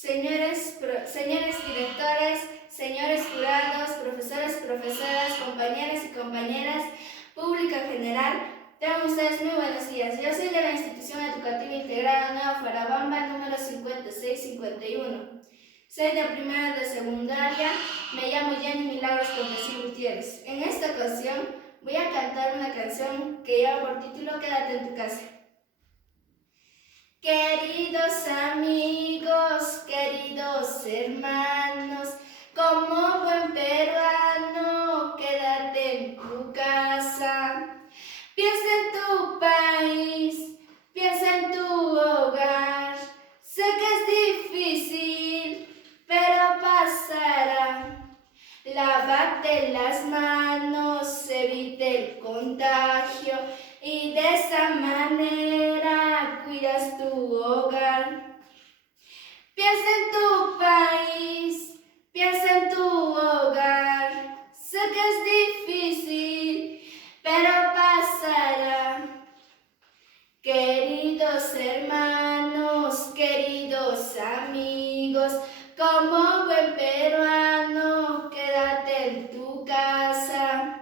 Señores directores, señores jurados, profesores, profesoras, compañeros y compañeras, público en general, tengan ustedes muy buenos días. Yo soy de la Institución Educativa Integrada Nueva Farabamba, número 5651. Soy de primero de secundaria, me llamo Jenny Milagros Cortesín Gutiérrez. En esta ocasión voy a cantar una canción que lleva por título Quédate en tu casa. Queridos amigos, queridos hermanos, como buen peruano, quédate en tu casa. Piensa en tu país, piensa en tu hogar. Sé que es difícil, pero pasará. Lávate las manos, evite el contagio y de esa manera cuidas tu hogar. Piensa en tu país, piensa en tu hogar. Sé que es difícil, pero pasará. Queridos hermanos, queridos amigos, como buen peruano, quédate en tu casa.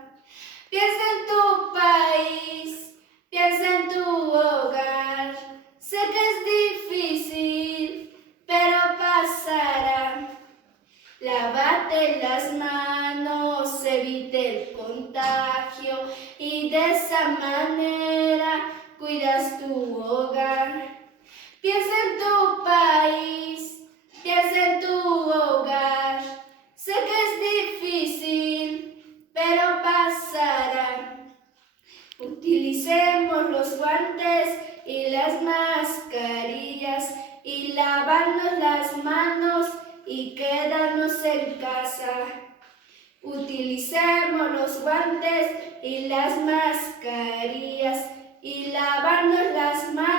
Piensa en tu país, piensa en tu hogar. Sé que es difícil, pero pasará. Lávate las manos, evite el contagio y de esa manera cuidas tu hogar. Piensa en tu país, piensa en tu hogar. Sé que es difícil, pero pasará. Utilicemos los guantes y las mascarillas y lavarnos las manos y quedarnos en casa. Utilicemos los guantes y las mascarillas y lavarnos las manos